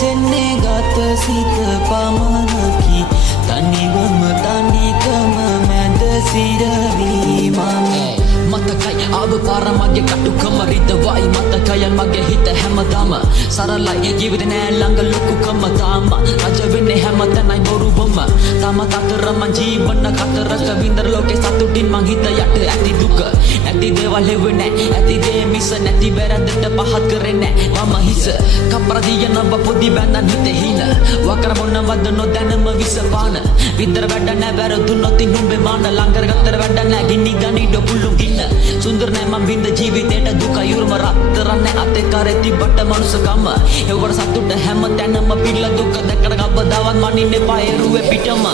සෙන්නේ ගත සිත පමණකි තනිවම තනිකම මැද සිරවී මම මතකයි ආව පාර මගේ කටුකම රිදවයි මතකයන් මගේ හිත හැමදාම සරලයි ජීවිත නෑ ළඟ ලොකුකම තාම රජ වෙන්නේ හැමතැනයි බොරුවම තාමත් අතර මං ජීවන කතරක වින්දර ලෝකේ සතුටින් මං හිත යට ඇති දුක නැති දේවල් හෙව්වේ නෑ ඇති දේ මිස නැති වැරද්දට පහත් කරේ නෑ මම හිස කපරදිය නඹ පොඩි බැඳන් හිතේ හින වකර මොනවද නොදැනම විසපාන විතර වැඩ නෑ වැරදුනොත් නුඹේ මාන ලංකර ගතර වැඩ නෑ ගිනි ගනි ඩොපුලු ගින්න සුන්දර නෑ මං බින්ද ජීවිතේට දුක යුරුම රත්තරන් නෑ අතේ කරේ තිබ්බට මනුස්සකම ඒවට සතුට හැම තැනම පිළ දුක දැකඩ කවදාවත් මනින්නේ පයරුවේ පිටම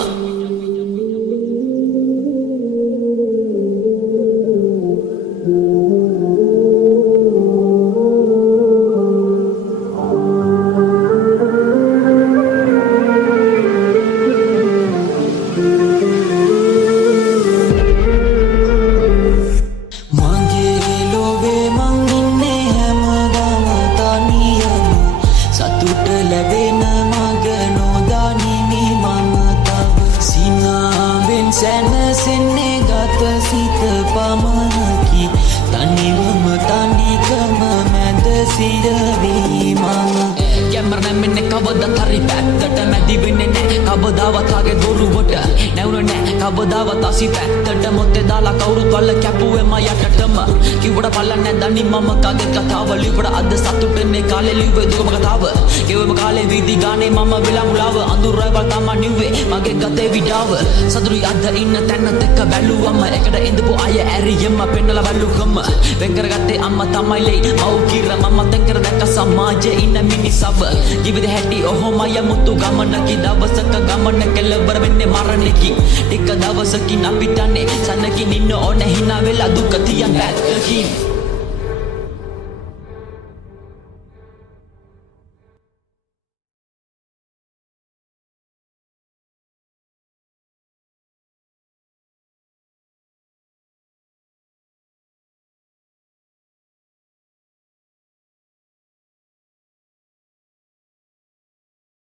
ලැබෙන මග නොදනිමි මම තව සිනාවෙන් සැනසෙන්නේ ගත සිත පමණකි තනිවම තනිකම මැද සිරවී මම කැමර නැමෙන්නේ කවදත් හරි පැත්තට මැදි වෙන්නේ නෑ කවදාවත් ආගේ දොරුවට නැවුනේ නෑ කවදාවත් අසි පැත්තට මොත්තේ දාලා කවුරුත් වල්ල කැපුවේ ම යටටම කිව්වට බලන්නේ දනි මම කගේ කතාව ලිව්වට අද සතුටෙන්නේ කාලේ ලිව්වේ දුකම කතාව ගෙවම කාලේ වීදි ගානේ මම වෙලා මුලාව අඳුරවල් තමා නිව්වේ මගේ ගතේ විඩාව සතුරුයි අද ඉන්න තැන දෙක බැලුවම එකට ඉඳපු අය ඇරියෙම පෙන්නලා බැලුකම වෙන් කරගත්තේ අම්මා තමයි ලේ මව් කිර මම තෙන්කර දැක්ක සමාජයේ ඉන්න මිනිස්සව ජීවිත හැටි ඔහොමයි මුතු ගමනකි දවසක ගමන කෙලවර වෙන්නේ මරණෙකි ටික දවසකින් අපිටනේ සනකින් ඉන්න ඕන හිනා වෙලා දුක තියන් බැක්කින්